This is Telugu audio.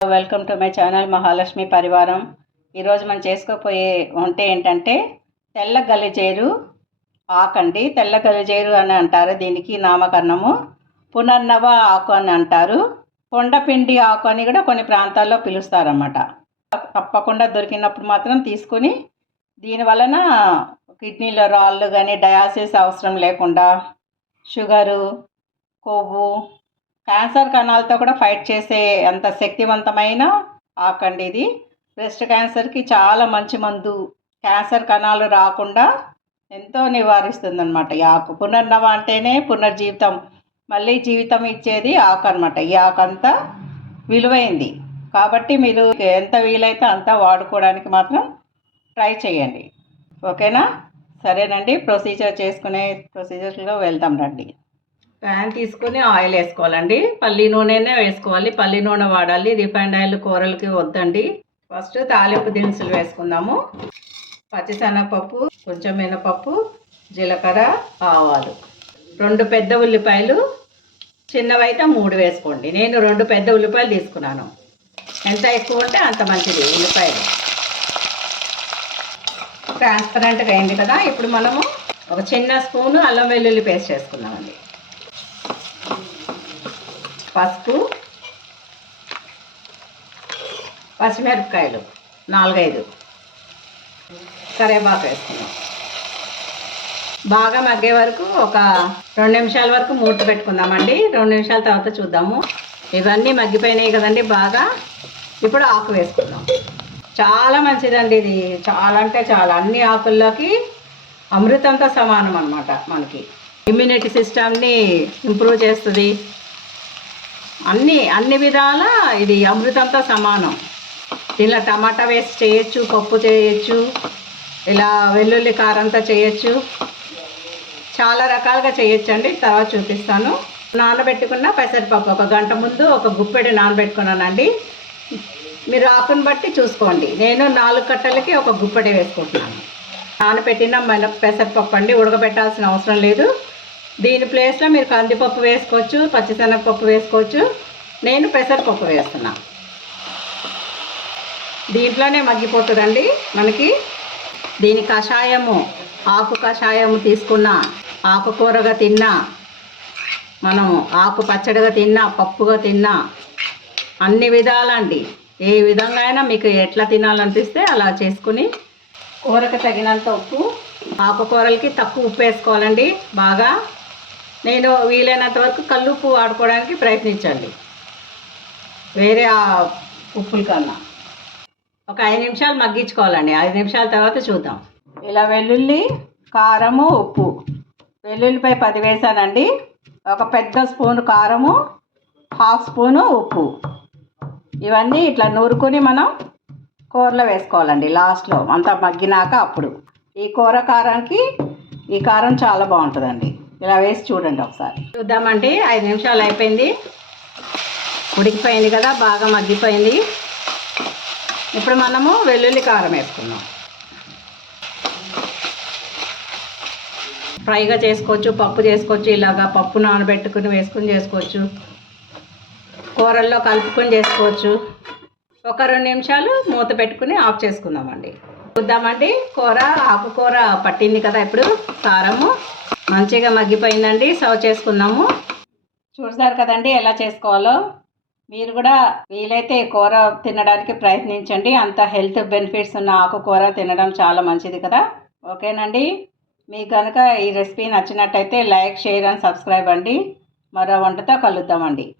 Welcome to my channel Mahalakshmi పరివారం ఈరోజు మనం చేసుకోపోయే వంట ఏంటంటే తెల్ల గలిజేరు ఆకండి. తెల్ల గలిజేరు అని అంటారు దీనికి నామకరణము. పునర్నవ ఆకు అని అంటారు. కొండపిండి ఆకు అని కూడా కొన్ని ప్రాంతాల్లో పిలుస్తారన్నమాట. తప్పకుండా దొరికినప్పుడు మాత్రం తీసుకొని దీని వలన కిడ్నీలో రాళ్ళు కానీ డయాసిస్ అవసరం లేకుండా షుగరు కొవ్వు క్యాన్సర్ కణాలతో కూడా ఫైట్ చేసే అంత శక్తివంతమైన ఆకండి ఇది. బ్రెస్ట్ క్యాన్సర్కి చాలా మంచి మందు. క్యాన్సర్ కణాలు రాకుండా ఎంతో నివారిస్తుంది అనమాట ఈ ఆకు పునర్నవ అంటేనే పునర్జీవితం. మళ్ళీ జీవితం ఇచ్చేది ఆకు అనమాట ఈ ఆకు అంతా విలువైంది. కాబట్టి మీరు ఎంత వీలైతే అంత వాడుకోవడానికి మాత్రం ట్రై చేయండి. ఓకేనా? సరేనండి. ప్రొసీజర్ చేసుకునే ప్రొసీజర్లో వెళ్దాం రండి. ప్యాన్ తీసుకొని ఆయిల్ వేసుకోవాలండి. పల్లి నూనెనే వేసుకోవాలి. పల్లి నూనె వాడాలి. రిఫైండ్ ఆయిల్ కూరలకి వద్దండి. ఫస్ట్ తాలింపు దినుసులు వేసుకుందాము. పచ్చిశనగపప్పు కొంచెం మినపప్పు జీలకర్ర ఆవాలు. రెండు పెద్ద ఉల్లిపాయలు చిన్నవైతే మూడు వేసుకోండి. నేను రెండు పెద్ద ఉల్లిపాయలు తీసుకున్నాను. ఎంత ఎక్కువ ఉంటే అంత మంచిది ఉల్లిపాయలు. ట్రాన్స్పరెంట్గా అయింది కదా. ఇప్పుడు మనము ఒక చిన్న స్పూను అల్లం వెల్లుల్లి పేస్ట్ చేసుకుందామండి. పసుపు పచ్చిమిరపకాయలు నాలుగైదు. కరేపాకు వేసుకున్నాం బాగా మగ్గే వరకు ఒక రెండు నిమిషాల వరకు మూత పెట్టుకుందామండి. రెండు నిమిషాల తర్వాత చూద్దాము. ఇవన్నీ మగ్గిపోయినాయి కదండి బాగా. ఇప్పుడు ఆకు వేసుకుందాం. చాలా మంచిదండి ఇది. చాలా అంటే చాలా. అన్ని ఆకుల్లోకి అమృతంతో సమానం అనమాట మనకి. ఇమ్యూనిటీ సిస్టమ్ని ఇంప్రూవ్ చేస్తుంది. అన్ని అన్ని విధాల ఇది అమృతంతో సమానం. దీనిలో టమాటా వేసి చేయొచ్చు పప్పు చేయొచ్చు ఇలా వెల్లుల్లి కారంతో చేయొచ్చు. చాలా రకాలుగా చేయొచ్చు అండి తర్వాత చూపిస్తాను. నానబెట్టుకున్న పెసరపప్పు ఒక గంట ముందు ఒక గుప్పెడు నానబెట్టుకున్నానండి. మీరు ఆకును బట్టి చూసుకోండి. నేను నాలుగు కట్టలకి ఒక గుప్పెడి వేసుకుంటున్నాను. నానబెట్టిన మన పెసరపప్పు అండి. ఉడకబెట్టాల్సిన అవసరం లేదు. దీని ప్లేస్లో మీరు కందిపప్పు వేసుకోవచ్చు పచ్చిశనగపప్పు వేసుకోవచ్చు. నేను పెసరపప్పు వేస్తున్నా. దీంట్లోనే మగ్గిపోతుందండి. మనకి దీని కషాయము ఆకు కషాయము తీసుకున్న ఆకుకూరగా తిన్నా మనం ఆకు పచ్చడిగా తిన్నా పప్పుగా తిన్నా అన్ని విధాలండి. ఏ విధంగా అయినా మీకు ఎట్లా తినాలనిపిస్తే అలా చేసుకుని కూరకు తగినంత ఉప్పు ఆకుకూరలకి తక్కువ ఉప్పు వేసుకోవాలండి. బాగా నేను వీలైనంత వరకు కల్లుప్పు వాడుకోవడానికి ప్రయత్నించండి. వేరే ఆ ఉప్పుల కన్నా. ఒక ఐదు నిమిషాలు మగ్గించుకోవాలండి. ఐదు నిమిషాల తర్వాత చూద్దాం. ఇలా వెల్లుల్లి కారము ఉప్పు. వెల్లుల్లిపై పది వేసానండి. ఒక పెద్ద స్పూన్ కారము హాఫ్ స్పూను ఉప్పు. ఇవన్నీ ఇట్లా నూరుకొని మనం కూరలో వేసుకోవాలండి. లాస్ట్లో అంతా మగ్గినాక అప్పుడు. ఈ కూర కారానికి ఈ కారం చాలా బాగుంటుందండి. ఇలా వేసి చూడండి ఒకసారి. చూద్దామండి ఐదు నిమిషాలు అయిపోయింది. ఉడికిపోయింది కదా బాగా మగ్గిపోయింది. ఇప్పుడు మనము వెల్లుల్లి కారం వేసుకుందాం. ఫ్రైగా చేసుకోవచ్చు పప్పు చేసుకోవచ్చు ఇలాగా పప్పు నానబెట్టుకుని వేసుకుని చేసుకోవచ్చు. కూరల్లో కలుపుకొని చేసుకోవచ్చు. ఒక రెండు నిమిషాలు మూత పెట్టుకుని ఆఫ్ చేసుకుందామండి. చూద్దామండి కూర ఆకుకూర పట్టింది కదా ఇప్పుడు కారము. మంచిగా మగ్గిపోయిందండి. సర్వ్ చేసుకుందాము. చూసారు కదండి ఎలా చేసుకోవాలో. మీరు కూడా వీలైతే కూర తినడానికి ప్రయత్నించండి. అంత హెల్త్ బెనిఫిట్స్ ఉన్న ఆకుకూర తినడం చాలా మంచిది కదా. ఓకేనండి. మీకు కనుక ఈ రెసిపీ నచ్చినట్టయితే లైక్ షేర్ అండ్ సబ్స్క్రైబ్ అండి. మరో వంటతో కలుద్దామండి.